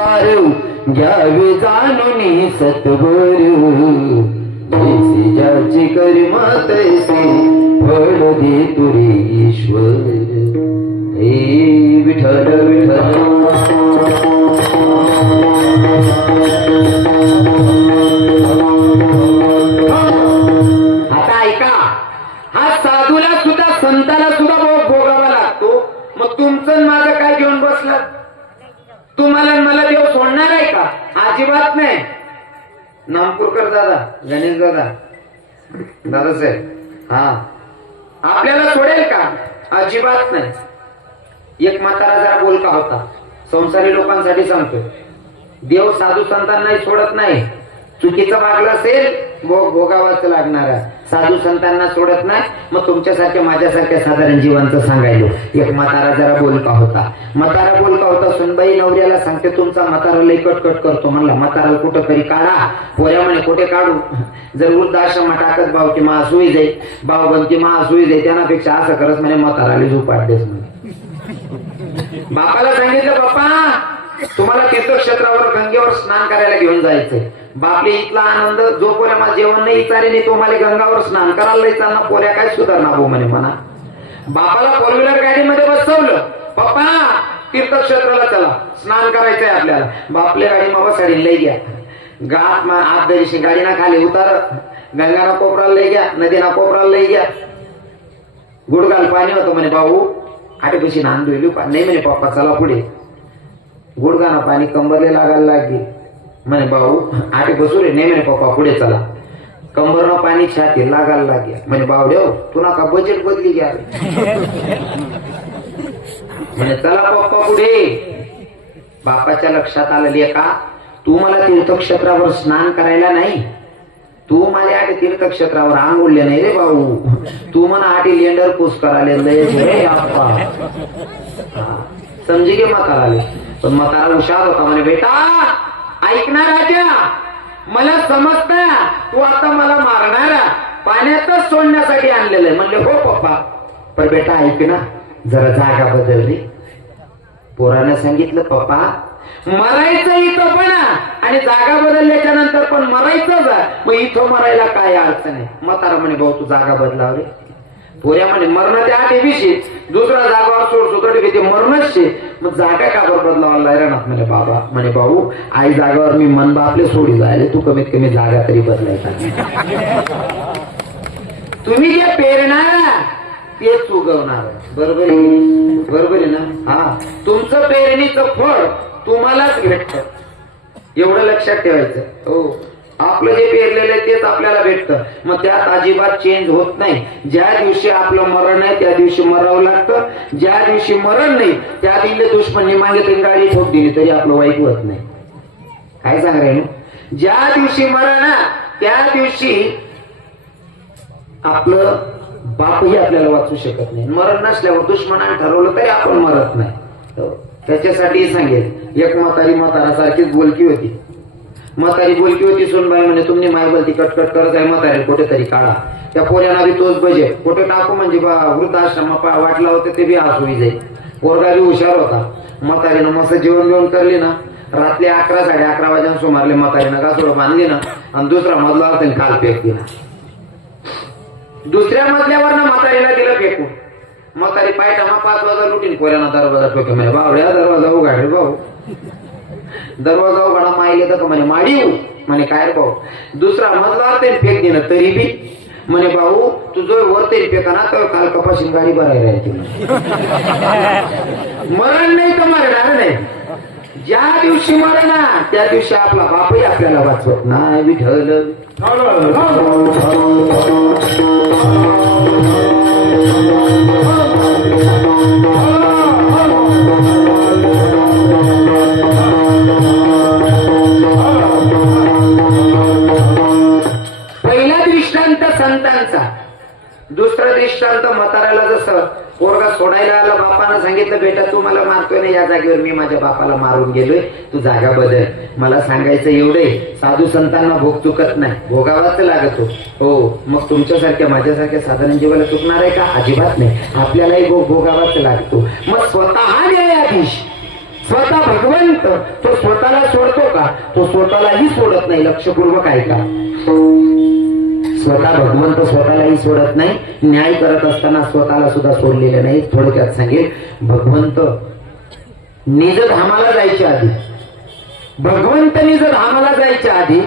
सारू घ्यावे जाणून सतवर जैसे ज्याचे कर्म तैसे फळ दे तुरे ईश्वर. हे विठल विठल आता ऐका हा साधूला सुद्धा संताला सुद्धा भोग भोगावा लागतो. मग तुमचं माझं काय घेऊन बसला तुम्हाला मला देव सोडणार आहे का? अजिबात नाही. नामपूरकर दादा गणेश दादा दादा साहेब हा. आपल्याला सोडेल का? अजिबात नाही. एक म्हातारा जरा बोलका होता. संसारी लोकांसाठी सांगतोय. देव साधू संतांनाही सोडत नाही. चुकीचं मागलं असेल भोग भोगावाच लागणार साधू संतांना सोडत नाही मग तुमच्यासारख्या माझ्यासारख्या साधारण जीवांचं सांगायलो. एक मतारा जरा बोलका होता. मतारा बोलका होता सुनबाई नवऱ्याला सांगते तुमचा मतारा लय कटकट करतो. म्हणला म्हातारा कुठं तरी काढा. पोऱ्या म्हणे कुठे काढू? जर वृद्धाश्रमा टाकत भाव की मा सुई जाई. भाव बनती मा सुई जाई. त्यांनापेक्षा असं करत म्हणे मताराला झोपाट देस म्हणे. बापाला सांगितलं बापा तुम्हाला तीर्थक्षेत्रावर गंगेवर स्नान करायला घेऊन जायचंय. बापले इथला आनंद जो पोऱ्या मला जेवण नाही इचारे नाही तो मला गंगावर स्नान करायला चालणार पोऱ्या काय सुधारणा भाऊ म्हणे म्हणा बापाला फोर व्हीलर गाडीमध्ये बसवलं. पप्पा तीर्थक्षेत्राला चला स्नान करायचंय आपल्याला. बापले गाडी मामा साडी लई घ्या. गात मा- आत दरीशी गाडीना खाली उतार. गंगाना कोपराला लई घ्या नदीना कोपराला लई घ्या. गुडगाल पाणी होतं म्हणे भाऊ आठपशी नांदू नाही म्हणे पप्पा चला पुढे. गुडगाना पाणी कंबरले लागायला लागली. म्हणे भाऊ आठे बसू रे नेमे म्हणे पप्पा पुढे चला. कंबरनं पाणी छाती लागायला लागले म्हणे बावड्याव हो, तुला का बजेट बदली घ्या. म्हणे चला पप्पा पुढे. बापाच्या लक्षात आलेली का तू मला तीर्थक्षेत्रावर स्नान करायला नाही. तू माझ्या आठ तीर्थक्षेत्रावर आंघोळले नाही रे भाऊ. तू मला आधी लेंडर पूस कराले समजी गे म्हातारा आले पण म्हातारा हुशार होता म्हणे बेटा ऐकणार राजा? मला समजत तू आता मला मारणार. पाण्यातच सोडण्यासाठी आणलेलं आहे. म्हणले हो पप्पा. पण बेटा ऐक ना. जरा जागा बदलली. पोरानं सांगितलं पप्पा. मरायचं इथं पण. आणि जागा बदलल्याच्या नंतर पण मरायचं मग इथं मरायला काय अडचण आहे? म्हातारा म्हणे भाऊ तू जागा बदलाव. रे पोऱ्या म्हणे मरण ते आठ विषयी दुसरा जागावर सोड सुतट घेते मरणच शे मग जागा का बरं बदलावा राहणार म्हणे बाबा म्हणे भाऊ आई जागावर मी मन बापले सोडी जायला. तू कमीत कमी जागा तरी बदलायचा तुम्ही जे पेरणार तेच उगवणार बरोबर आहे? बरोबर आहे ना? हा. तुमचं पेरणीचं फळ तुम्हालाच भेटत. एवढं लक्षात ठेवायचं. हो. आपलं जे म्हणजे पेरलेलं आहे तेच आपल्याला भेटतं. मग त्यात अजिबात चेंज होत नाही. ज्या दिवशी आपलं मरण आहे त्या दिवशी मरावं लागतं. ज्या दिवशी मरण नाही त्या दिवशी दुश्मनी मागितली गाडी ठोक दिली तरी आपलं वाईट होत नाही. काय सांगाय ज्या दिवशी मरण त्या दिवशी आपलं बापही आपल्याला वाचू शकत नाही. मरण नसल्यावर दुश्मनाने ठरवलं तरी आपण मरत नाही. हो, त्याच्यासाठी सांगेल एक म्हातारी म्हातारा सारखीच बोलकी होती. म्हातारी बोलकी होती सोनबाई म्हणे तुम्ही माय बोलती कटकट करत आहे म्हातारी कुठेतरी काढा. त्या पोऱ्यांना बी तोच बजे. कुठे टाकू म्हणजे बा वृद्धाश्रम वाटला होते ते बी आसुई जाईल पोरगा बी हुशार होता. म्हातारीनं मस्त जेवण बिवण करली ना. रात्री अकरा साडे अकरा वाजता सुमारले म्हातारीनं का बांधली ना आणि दुसरा मधला होता काल फेक दिला. दुसऱ्या मजल्यावर ना म्हातारीला दिलं फेकून. म्हातारी पायटामा पाच वाजता लुटीन पोऱ्यांना दरवाजा ठोके म्हणे बावड्या दरवाजा उघाडे भाऊ. दरवाजा उघडा माहिले तर म्हणे माडी म्हणे काय भाऊ? दुसरा मजला ते फेक दिलं तरी बी. म्हणे भाऊ तुझं वर तरी फेका ना तर काल कपाशीन गाडी भरायला राहायची मरण नाही तर मरणार नाही. ज्या दिवशी मरणा त्या दिवशी आपला बापही आपल्याला वाचवत नाही विठल संतांचा दुसरा दृष्टांत म्हाताऱ्याला जसं पोरगा सोडायला आला बापानं सांगितलं बेटा तू मला मारतोय ना या जागेवर मी माझ्या बापाला मारून गेलोय. तू जागा बदल. मला सांगायचं एवढे साधू संतांना भोग चुकत नाही. भोगावाच लागतो. हो मग तुमच्यासारख्या माझ्यासारख्या साधारण जीवाला चुकणार आहे का? अजिबात नाही. आपल्यालाही भोग भोगावाच लागतो. मग स्वतः न्यायाधीश स्वतः भगवंत तो स्वतःला सोडतो का? तो स्वतःलाही सोडत नाही. लक्षपूर्वक ऐका. स्वतः भगवंत स्वतःलाही सोडत नाही न्याय करत असताना स्वतःला सुद्धा सोडलेलं नाही थोडक्यात सांगेल भगवंत निज धामाला जायच्या आधी भगवंत निज धामाला जायच्या आधी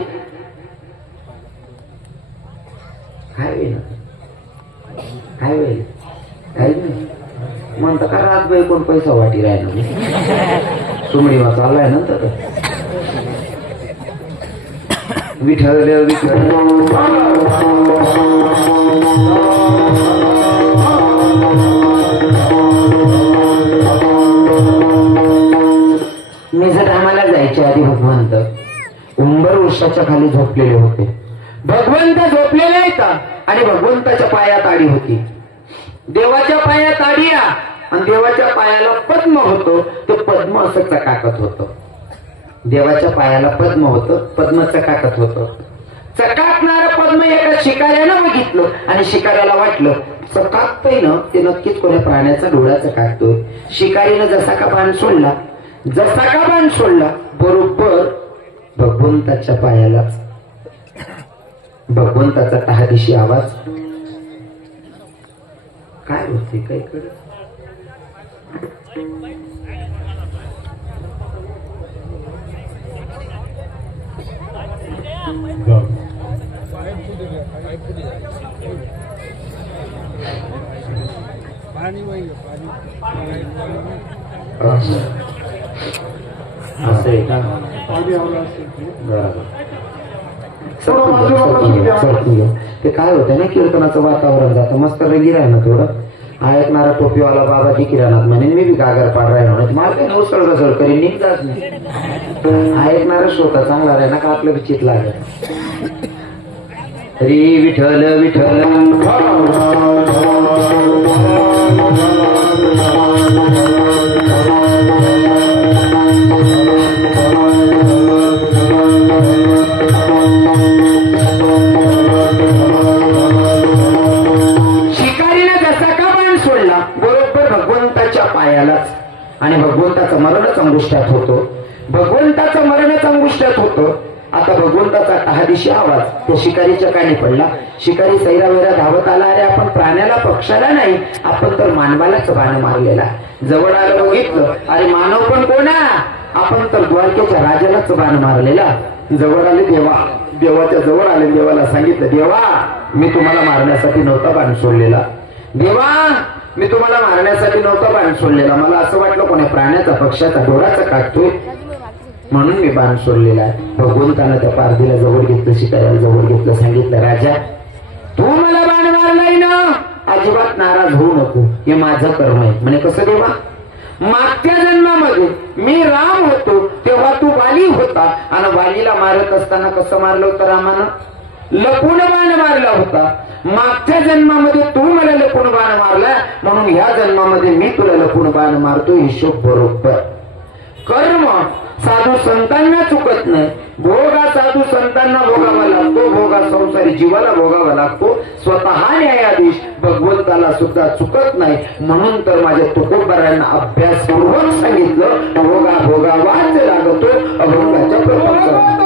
काय होईल काय नाही म्हणतं का रात बाई कोण पैसा वाटी राहिला? सुमडी वाचा आलाय नंतर? विठ्ठल विठ्ठल जर आम्हाला जायच्या आधी भगवंत उंबर वृक्षाच्या खाली झोपलेले होते. भगवंत झोपलेले आहेत आणि भगवंताच्या पायात आडी होती. देवाच्या पायात आडी आणि देवाच्या पायाला पद्म होतो. ते पद्म असं चकाकत होतं. देवाच्या पायाला पद्म होतं. पद्म चकाकत होतं. चकाकणार पद्म एका शिकाऱ्यानं बघितलं आणि शिकाऱ्याला वाटलं चकाकतोय ना ते नक्कीच कोण्या प्राण्याचा डोळा चकाकतोय. शिकारीनं जसा का बाण सोडला जसा का बाण सोडला बरोबर भगवंताच्या पायालाच. भगवंताचा तहादिशी आवाज. काय होते काय कळ असं आहे. का बरोबर ते काय होतं? ना कीर्तनाचं वातावरण जातं. मस्त रंगीर आहे ना थोडं. हा ऐकणारा टोपीवाला बाबाजी किराणात म्हणे मी बी गागर पाड राहिलो नाही. मला काही मुसळ घसळ करीन निघताच नाही ऐकणारा श्रोता चांगला राहिला का आपलं विचित लागत हरी विठ्ठल विठ्ठल आणि भगवंताचं मरणच अंगुष्ठात होतो. भगवंताचं मरणच अंगुष्ठात होतं. आता भगवंताचा तहादिशी आवाज त्या शिकारीच्या कानी पडला. शिकारी सैरावेरा धावत आला अरे आपण प्राण्याला पक्षाला नाही आपण तर मानवालाच बाण मारलेला. जवळ आलं बघितलं. अरे मानव पण कोणा? आपण तर द्वारकेच्या राजालाच बाण मारलेला. जवळ आले देवा. देवाच्या जवळ आले देवाला सांगितलं देवा मी तुम्हाला मारण्यासाठी नव्हता बाण सोडलेला. देवा मी तुम्हाला मारण्यासाठी नव्हता बाण सोडलेला. मला असं वाटलं कोणी प्राण्याचा पक्षाचा डोळाचा काढतोय म्हणून मी बाण सोडलेला आहे. भगवंतानं त्या पारधीला जवळ घेतलं शिकायला जवळ घेतलं सांगितलं राजा तू मला बाण मारलाय ना? अजिबात नाराज होऊ नको. हे माझं कर्म आहे. म्हणे कसं देवा? मागच्या जन्मामध्ये मी राम होतो तेव्हा तू वाली होता आणि वालीला मारत असताना कसं मारलं होतं रामानं? लपून बाण मारला होता. मागच्या जन्मामध्ये तू मला लपून बाण मारला म्हणून ह्या जन्मामध्ये मी तुला लपून बाण मारतो हिशोब बरोबर. कर्म साधू संतांना चुकत नाही. भोगा साधू संतांना भोगावा लागतो भोगा संसारी जीवाला भोगावा लागतो. स्वतः न्यायाधीश भगवंताला सुद्धा चुकत नाही. म्हणून तर माझ्या तुकोबरांना अभ्यासपूर्वक सांगितलं भोगा भोगावाच लागतो अभोगाच्या प्रपंच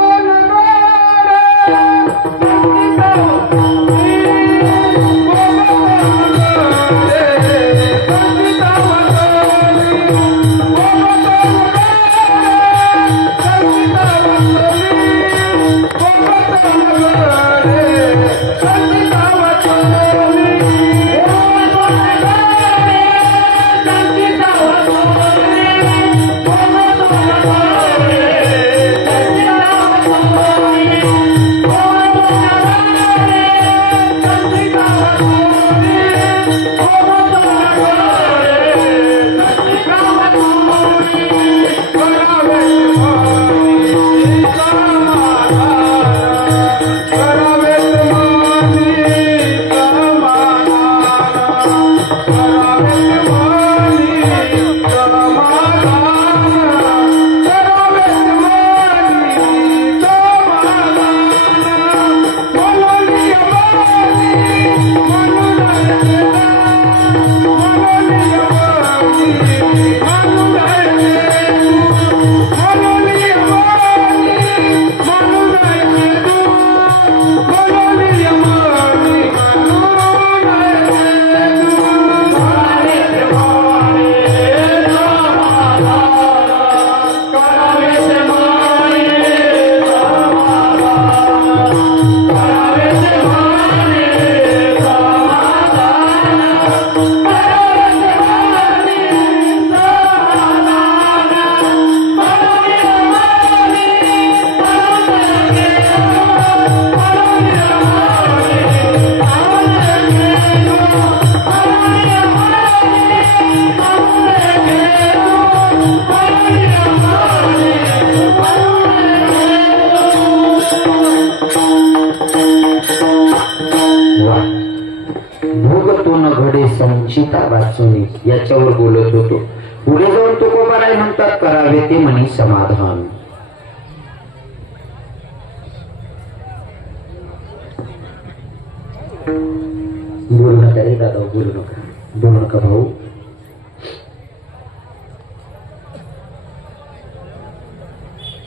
बोलू नका रे दादा बोलू नका बोलू नका भाऊ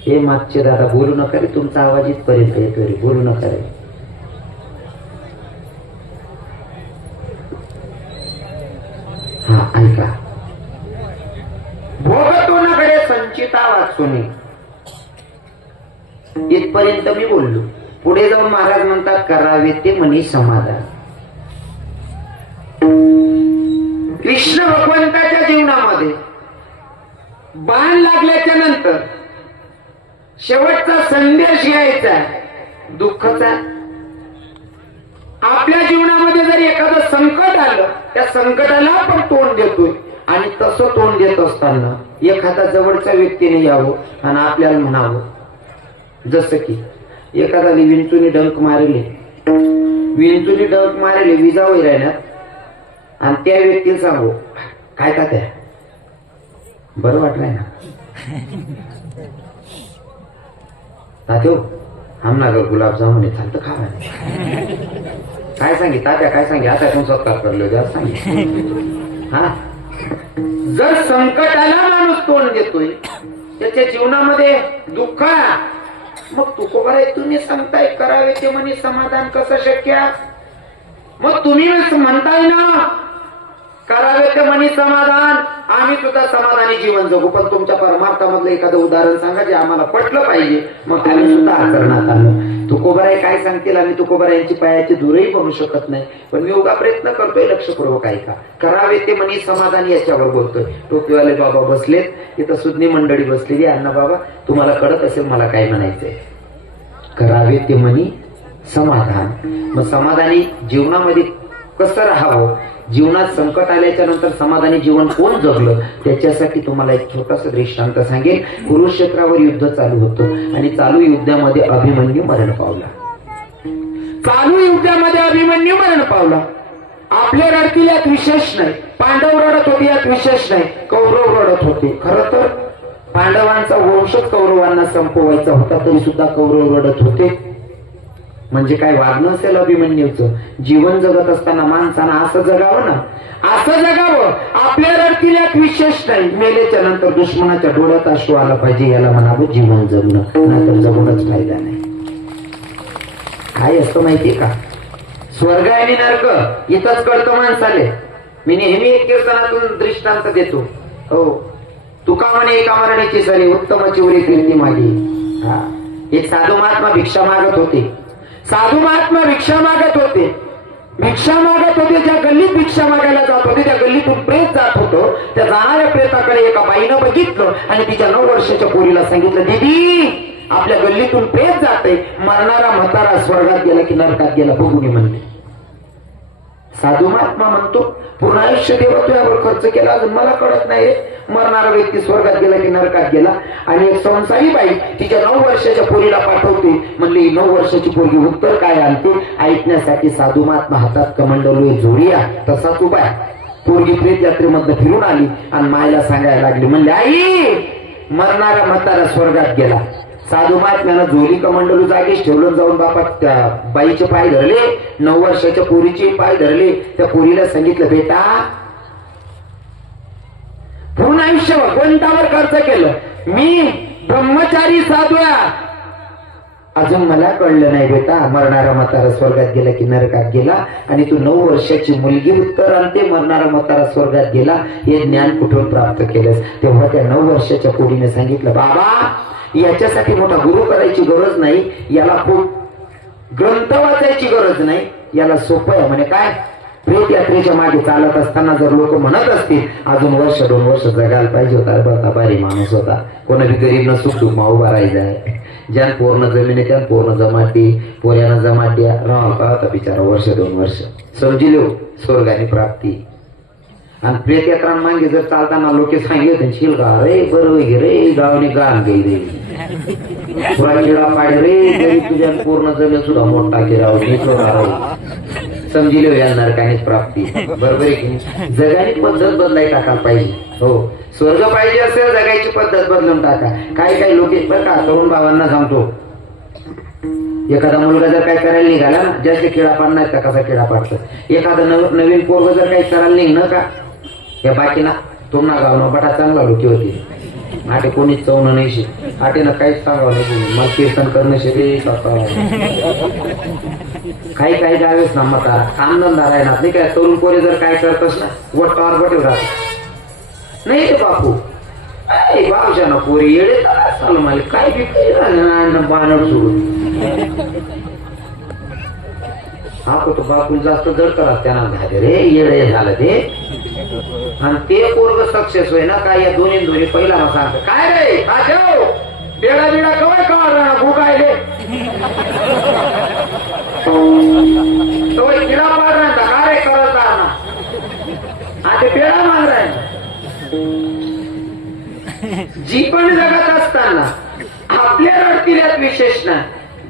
हे मागचे दादा बोलू नका रे तुमचा आवाज इथपर्यंत येतो रे बोलू नका रे हा ऐका भोगतोनाकडे संचिता वाचून इथपर्यंत मी बोललो पुढे जाऊन महाराज म्हणतात करावे ते म्हणी समाधान. कृष्ण भगवंताच्या जीवनामध्ये बाण लागल्याच्या नंतर शेवटचा संदेश यायचा दुःखचा. आपल्या जीवनामध्ये जर एखादं संकट आलं त्या संकटाला आपण तोंड देतोय. आणि तसं तोंड देत असताना एखादा जवळच्या व्यक्तीने यावं आणि आपल्याला म्हणावं जसं की एखाद्याने विंचुनी डंक मारले. विंचुनी डंक मारले विजा राहण्यात आणि त्या व्यक्तीला सांगू काय का त्या बरं वाटलंय ना? तात्यो आमना ग गुलाबजामुन आहे, चालतं खावा काय सांगी तात्या काय सांगे? आता कोण सत्कार करलो द्या सांगे. हा? जर संकटाला माणूस तोंड देतोय त्याच्या जीवनामध्ये दुःख. मग तुकोबाराय तुम्ही सांगताय करावे ते म्हणे समाधान कसं शक्य? मग तुम्ही म्हणताय ना करावे ते म्हणी समाधान. आम्ही सुद्धा समाधानी जीवन जगू. पण तुमच्या परमार्थामधलं एखादं उदाहरण सांगा जे आम्हाला पटलं पाहिजे. मग आम्ही सुद्धा आचरणात आलो तुकोबराय काय सांगतील आणि तुकोबारा यांची पायाची दूरही बनू शकत नाही. पण मी उगा प्रयत्न करतोय लक्षपूर्वक ऐका. करावे ते म्हणे समाधान याच्यावर बोलतोय. टोपीवाले बाबा बसलेत. इथं सुज्ञी मंडळी बसलेली अण्णा बाबा तुम्हाला कळत असेल मला काय म्हणायचंय. करावे ते म्हणी समाधान. मग समाधानी जीवनामध्ये कसं राहावं? जीवनात संकट आल्याच्यानंतर समाधानी जीवन कोण जगलं? त्याच्यासाठी तुम्हाला एक छोटासा दृष्टांत सांगेल कुरुक्षेत्रावर युद्ध चालू होतं आणि चालू युद्धामध्ये अभिमन्यू मरण पावला. चालू युद्धामध्ये अभिमन्यू मरण पावला. आपल्या रडतील यात विशेष नाही. पांडव रडत होते यात विशेष नाही. कौरव रडत होते. खर तर पांडवांचा वंशच कौरवांना संपवायचा होता तरी सुद्धा कौरव रडत होते. म्हणजे काय वागणं असेल अभिमन्यूचं. जीवन जगत असताना माणसानं असं जगावं ना. असं जगावं. आपल्या रडतील विशेष नाही. मेलेच्या नंतर दुश्मनाच्या डोळ्यात अश्रू आला पाहिजे याला म्हणावं जीवन जगणं. नाहीतर जगूनच फायदा नाही. काय असतं माहितीये का? स्वर्ग आणि नर्क इथंच कळतं माणसाले. मी नेहमी एक कीर्तनातून दृष्टांत देतो. हो. तुका म्हणे एका मरणीची सरी उत्तमाची उरी कीर्ती माझी. हा. एक साधू महात्मा भिक्षा मागत होते. साधू महात्मा भिक्षा मागत होते. भिक्षा मागत होते ज्या गल्लीत भिक्षा मागायला जात होते त्या गल्लीतून प्रेत जात होतो. त्या जाणाऱ्या प्रेताकडे एका बाईनं बघितलं आणि तिच्या नऊ वर्षाच्या पोरीला सांगितलं दिदी आपल्या गल्लीतून प्रेत जाते मरणारा म्हातारा स्वर्गात गेला की नरकात गेला बघून म्हणले. म्हणते साधू महात्मा म्हणतो पूर्ण आयुष्य देवा तुझ्यावर खर्च केला अजून मला कळत नाही मरणारा व्यक्ती स्वर्गात गेला की नरकात गेला. आणि एक संसारी बाई तिच्या नऊ वर्षाच्या पोरीला पाठवते. म्हणली नऊ वर्षाची पोरगी उत्तर काय आणते? ऐकण्यासाठी साधू महात्मा हातात कमंडलोय जोडिया तसाच उपाय पोरगी प्रेत यात्रेमधनं फिरून आली आणि मायला सांगायला लागली म्हणले आई मरणारा म्हातारा स्वर्गात गेला. साधू महात्म्यानं झोली कमंडलू जागीच ठेवलं जाऊन बापा त्या बाईचे पाय धरले. नऊ वर्षाच्या पोरीचे पाय धरले. त्या पोरीला सांगितलं बेटा पूर्ण आयुष्य भगवंतावर खर्च केलं? मी ब्रह्मचारी साधूया. अजून मला कळलं नाही बेटा मरणारा म्हातारा स्वर्गात गेला की नरकात गेला आणि तू नऊ वर्षाची मुलगी उत्तर आणते मरणारा म्हातारा स्वर्गात गेला हे ज्ञान कुठून प्राप्त केलंस? तेव्हा त्या नऊ वर्षाच्या पोरीने सांगितलं बाबा याच्यासाठी मोठा गुरु करायची गरज नाही याला खूप ग्रंथ वाचायची गरज नाही याला सोपं आहे. म्हणे काय? प्रेत यात्रेच्या मागे चालत असताना जर लोक म्हणत असतील अजून वर्ष दोन वर्ष जगायला पाहिजे होता. बरता बारी माणूस होता. कोणा बी गरीब न सुख सुखमा उभा राहायचा ज्यान पूर्ण जमीन आहे त्यान पूर्ण जमाती पोऱ्यानं जमाती राहा का होता बिचारा वर्ष दोन वर्ष. समजिलो हो, स्वर्गाने प्राप्ती आणि प्रेत यात्रा मागे जर चालताना लोक सांगितले शिल का रे बरं गे रे गावने गाण गई रे. पुरा किडा पाडे रे तुझ्या पूर्ण जमीन सुद्धा मोठा केला समजिले या नरकानेच प्राप्ती. बरोबर आहे की जगाने जगाची पद्धत बदलाय टाकायला पाहिजे. हो. स्वर्ग पाहिजे असेल जगायची पद्धत बदलून टाका. काही काही लोक बरं का तरुण बाबांना सांगतो. एखादा मुलगा जर काय करायला निघाला ना जास्त खेळा पाडणार का कसा खेळा पाडतं एखादा नव- नवीन पोरग जर काही करायला निघणं का? या बाकीना तुम्हाला गावनं बटा चांगला लोकी होती. आटे कोणीच चवणं नाही शे. आटेनं काहीच सांगावं नाही. मग कीर्तन करणं शे काही काही गावेच ना मता कामधंदा राहणार नाही काय तरुण पोरे जर काय करतस ना वट्टावर बटेव राहत नाही ते बापू. अरे बावशा ना पोरी येडे चालू मला. काय बी ना बाणड सोडून. हा तो बापू जास्त जड करा त्यांना झाले रे येडे झालं ते. आणि ते पोरग सक्सेस होय ना काय या दोन्ही दोन्ही पहिला ना सांगत. काय रे? काय ठेव हो. बेडा बिडा कवाय कवा राहणार भूकायले तो किडा पाड राहता काय करत हा ते पेडा जी पण जगत असताना आपल्या रडकिल्यात विशेष ना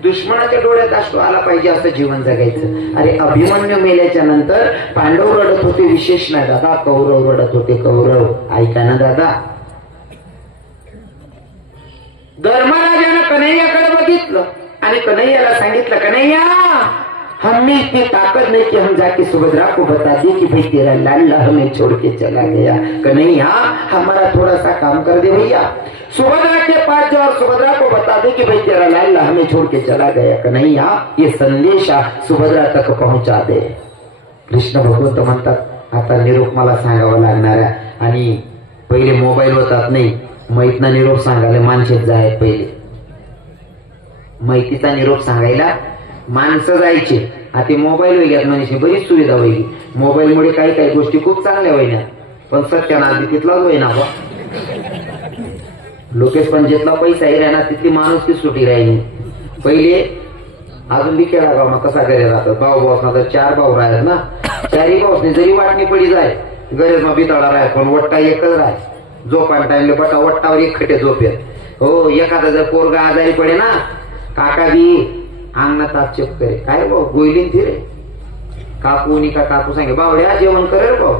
दुश्मनाच्या डोळ्यात अश्रू आला पाहिजे असं जीवन जगायचं. अरे अभिमन्यू मेल्याच्या नंतर पांडव रडत होते विशेष नाही. दादा कौरव रडत होते. कौरव ऐका ना दादा. धर्मराजानं कन्हैयाकडे बघितलं. आणि कन्हैयाला सांगितलं कन्हैया हमने इतनी ताकत नहीं कि हम जाके सुभद्रा को बता दे कि भाई तेरा लाला हमें छोड़ के चला गया। कन्हैया हमारा थोड़ा सा काम कर दे भैया। सुभद्रा के पास जाओ और सुभद्रा को बता दे कि भाई तेरा लाला हमें छोड़ के चला गया। कन्हैया ये संदेशा सुभद्रा तक पहुंचा दे। कृष्ण भगवंत म्हणतात आता निरोप मला सांगावा लागणार आहे. आणि पहिले मोबाईल होतात नाही मैतना निरोप सांगायला माणसेच जायत पहिले. माहितीचा निरोप सांगायला माणसं जायचे. आता मोबाईल वगैरे म्हणजे बरीच सुविधा होईल मोबाईलमुळे काही काही गोष्टी खूप चांगल्या होईना. पण सत्यानाश तिथलाच होईना बा लोकेश पण जिथला पैसा आहे राहणार तिथली माणूस ती सुटी राहिली. पहिले अजून बी खेळा गाव कसा घरी राहतात भाऊ भाऊ तर चार भाऊ राहत ना. चारही भाऊसने जरी वाटणी पडी जाय गरज मग बिताडा राह पण वट्टा एकच राह झोपायला टाइमले बटा वट्टावर एक खटे झोपे हो एखादा जर पोरगा आजारी पडे ना काका बी अंगणात ताप चेक करे काय भाऊ गोयलीन रे काकू का काकू सांगे बावड्या जेवण करे रे भाऊ.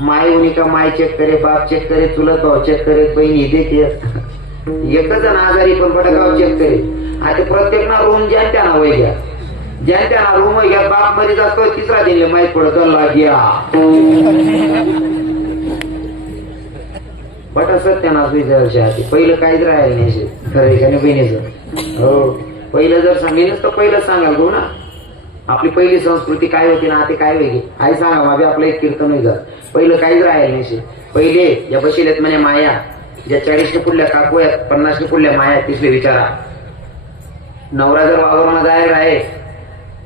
माय उनी का माय चेक करे बाप चेक करे चुलत भाऊ चेक करे बहिणी देते एकच जण आजारी पण बडगाव चेक करे आता प्रत्येक ना रूम ज्या त्या वय घ्या. ज्या त्या ना रूम घ्या बापमध्ये जातो तिसरा दिले माहीत पडत लाग्या बट असत त्यांना पहिलं काहीच राहायला नाही खरं आहे बहिणीचं? हो. पहिलं जर सांगेलच तर पहिलं सांगाल गो ना. आपली पहिली संस्कृती काय होती ना आता काय वेगळी? आई सांगा माझे आपलं एक कीर्तन होईल जात पहिलं काहीच राहील नाही पहिले या बशिलेत म्हणे माया ज्या चाळीसने पुढल्या काकू आहेत पन्नासने पुढल्या माया तिसरे विचारा. नवरा जर वावरमा जायला आहे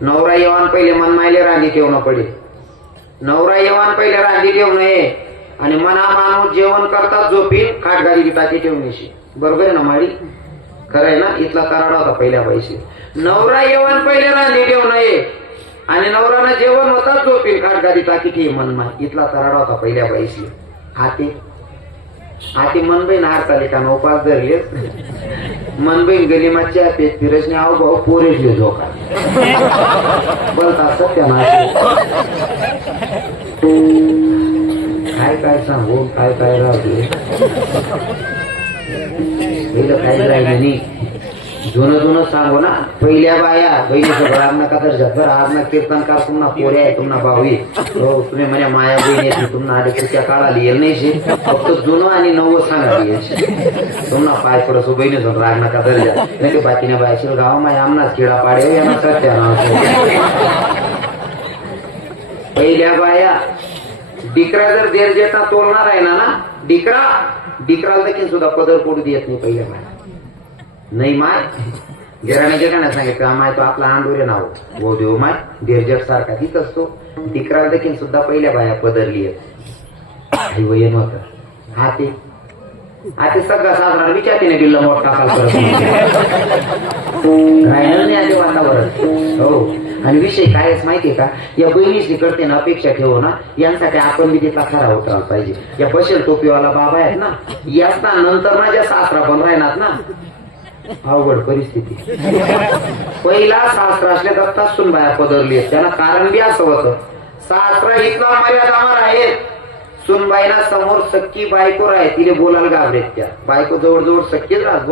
नवरा येवान पहिले मनमायले रांगी ठेवणं पडे. नवरा येवान पहिले रांगी ठेवू नये. आणि मना माणूस जेवण करतात झोपीन खाटगाडी टाकी ठेवण्याशी बरोबर आहे ना माळी? खरंय ना? इथला कराडा होता पहिल्या पैसे नवरा येवन पहिले रांधी देव नये आणि नवरानं जेवण होतात झोपीन खाटगाडी टाकी की मन नाही इथला कराडा होता पहिल्या पैसे हाती. हाती मनबईन हारताले का? उपास धरले मनबईन गलिमाच्या पेट फिरसने आव भाऊ पोरेजले झोका बोलता सत्य काय काय सांगू? काय काय राहते पहिलं काही राहिलं नाही. जुनं जुनं सांगू ना. पहिल्या बाया बहिणीचं घर आमना का तर जगभर आमना कीर्तनकार तुम्हाला पोरे आहे तुम्हाला भावी. हो तुम्ही म्हणे माया बहिणी आहे तुम्हाला आधी पुढच्या काळाला येईल नाही शे. फक्त जुनं आणि नववं सांगायला येईल तुम्हाला पाय पडस बहिणी जाऊन राग नका तर जा नाही ते बाकीने बायशील गाव माय आमनाच किडा पाडे यांना सत्या पहिल्या बाया डिकरा जर देर जेता तोलणार आहे ना ना डिकरा डिकराला देखील सुद्धा पदर पडू देत नाही पहिल्या बाया नाही माय. गेराने गेराने सांगितलं माय तो आपला आंडोरे नाव हो. देव माय देरजट सारखा तीच असतो. डिकराला देखील सुद्धा पहिल्या बाया पदरली आई वयन होत. हा ते. हा ते सगळं साधारण विचारते दिलं मोठा काल करत राहिलं नाही आधी वातावरण. हो. आणि विषय काय माहितीये का? या बहिणीशी करते ना अपेक्षा ठेवू ना यांसाठी आपण बी तिथला खरा उतरायला पाहिजे. या बसेल टोपीवाला बाबा आहेत ना याच ना नंतर ना ज्या सासरा पण राहणार ना. अवघड परिस्थिती. पहिला सासरा असले दत्ता सुनबाया पदरली त्यांना कारण बी असं होतं. सासरा इतका मर्यादावर आहेत सुनबाईना समोर सक्की बायको आहे तिने बोलायला घाबरेत त्या. बायको जवळ जवळ सक्कीच राहत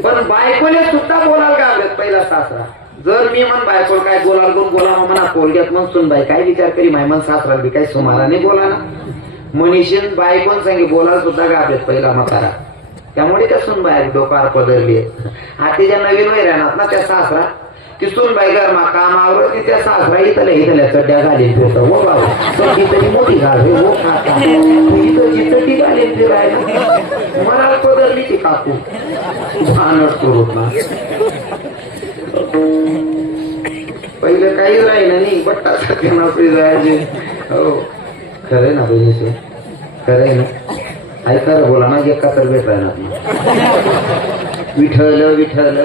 पण बायकोने सुद्धा बोलायला घाबरेत पहिला सासरा. जर मी म्हण बायको काय बोलाल कोण बोला म्हणा पोलग्यात मग सुनबाई काय विचार करी माय मन सासरा बी काय सुमारा नाही बोला ना मनीषीन बायकोन सांगे बोलायला सुद्धा घाबरेत पहिला म्हातारा. त्यामुळे त्या सुन सुनबाई डोकार पदरली. आतीच्या नवीन वैराणात ना त्या सासरा की बायगर गरमा कामावर की त्या सासरा इथल्या इथल्या चड्ड्या घालीन फिरतो हो बाबा चड्डी तरी मोठी घाल रे हो काका तू इथं जी चड्डी घालीन फिरायला मला पदरली ती काकू. भानट करू ना. पहिलं काहीच राहिलं नाही बट्टा सारखे नोकरी जायचे. हो. खरंय ना बहिणी सर खरंय ना? ऐका बोला ना एका तर भेटायला. विठ्ठल विठ्ठल